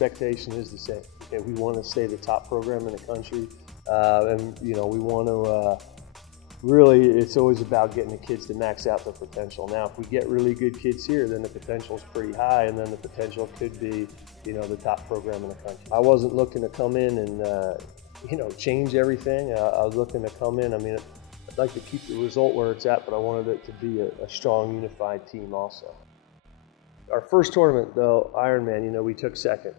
expectation is the same. Okay, we want to stay the top program in the country, and we want to really, it's always about getting the kids to max out their potential. Now, if we get really good kids here, then the potential is pretty high, and then the potential could be, the top program in the country. I wasn't looking to come in and, change everything. I was looking to come in. I'd like to keep the result where it's at, but I wanted it to be a strong, unified team also. Our first tournament, though, Ironman, we took second.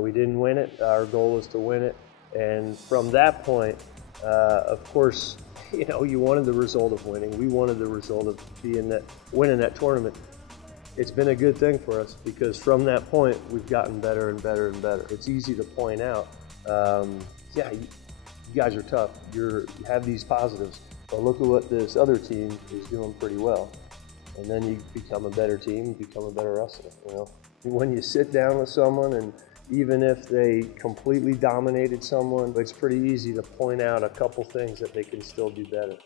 We didn't win it. Our goal was to win it. And from that point, of course, you wanted the result of winning. We wanted the result of winning that tournament. It's been a good thing for us because from that point, we've gotten better and better and better. It's easy to point out, yeah, you guys are tough. You have these positives, but look at what this other team is doing pretty well. And then you become a better team, you become a better wrestler, When you sit down with someone, and even if they completely dominated someone, it's pretty easy to point out a couple things that they can still do better.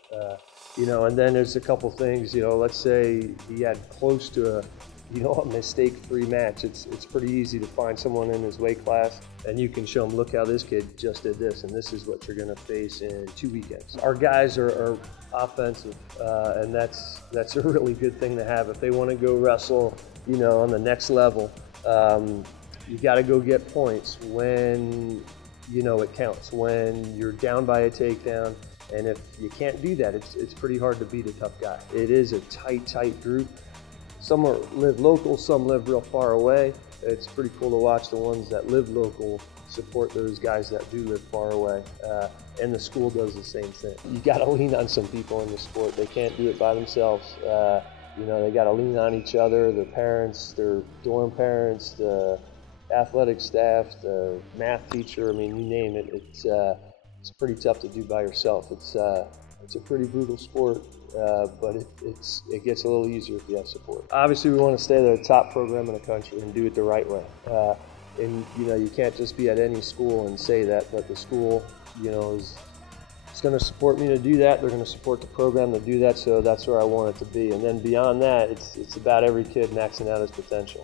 And then there's a couple things, let's say he had close to a mistake-free match. It's pretty easy to find someone in his weight class, and you can show them, look how this kid just did this, and this is what you're going to face in 2 weekends. Our guys are offensive, and that's a really good thing to have. If they want to go wrestle, on the next level, you got to go get points when, it counts, when you're down by a takedown. And if you can't do that, it's pretty hard to beat a tough guy. It is a tight group. Some live local, some live real far away. It's pretty cool to watch the ones that live local support those guys that do live far away. And the school does the same thing. You got to lean on some people in the sport. They can't do it by themselves. They got to lean on each other, their parents, their dorm parents, the athletic staff, the math teacher. You name it. It's pretty tough to do by yourself. It's a pretty brutal sport, but it gets a little easier if you have support. Obviously, we want to stay the top program in the country and do it the right way. And you can't just be at any school and say that, but the school, is going to support me to do that. They're going to support the program to do that, so that's where I want it to be. And then beyond that, it's about every kid maxing out his potential.